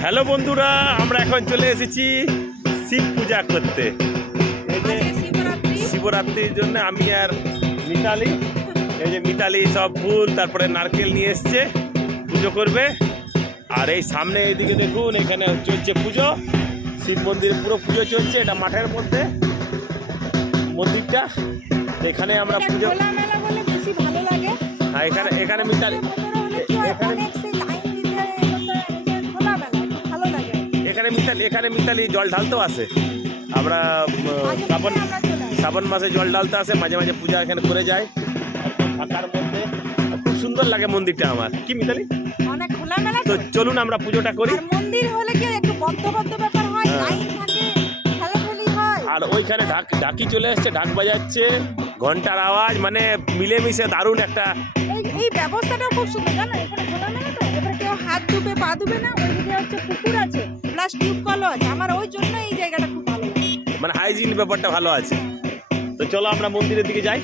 Hello বন্ধুরা আমরা এখন চলে এসেছি শিব পূজা করতে। এই যে শিবরাত্রির জন্য আমি আর মিতালি এই যে মিতালি সব ফুল তারপরে নারকেল নিয়ে এসছে পুজো করবে। আর এই সামনে এইদিকে দেখুন এখানে চলছে পুজো। শিব মন্দিরে পুরো পুজো চলছে এটা মাঠের মধ্যে মন্দিরটা। এখানে আমরা পুজো হ্যাঁ এখানে এখানে মিতালি এখানে- মিতালি এখানে মিতালি জল ঢালতেও আসে। আমরা শ্রাবণ। শ্রাবণ মাসে জল ঢালতে আসে মাঝে মাঝে পূজা এখানে করে যায়। ফাঁকার মধ্যে। খুব সুন্দর লাগে মন্দিরটা আমার। কি মিতালি? অনেক খোলামেলা তো। চলুন আমরা পুজোটা করি। আর মন্দির হলে কি একটু বদ্ধ বদ্ধ ব্যাপার হয়? হ্যাঁ। আর ওইখানে ঢাক ঢাকি চলে এসছে ঢাক বাজাচ্ছে। ঘণ্টার আওয়াজ মানে মিলেমিশে দারুণ একটা এই এই ব্যবস্থাটা খুব সুন্দর জানো? এখানে খোলামেলা তো। এবার কেউ হাত ধুবে পা ধুবে না ওইদিকে হচ্ছে পুকুর আছে। প্লাস টিউবকলও আছে আমার ওই জন্য এই জায়গাটা খুব ভালো লাগে। মানে হাইজিন ব্যাপারটা ভালো আছে। তো চলো আমরা মন্দিরের দিকে যাই।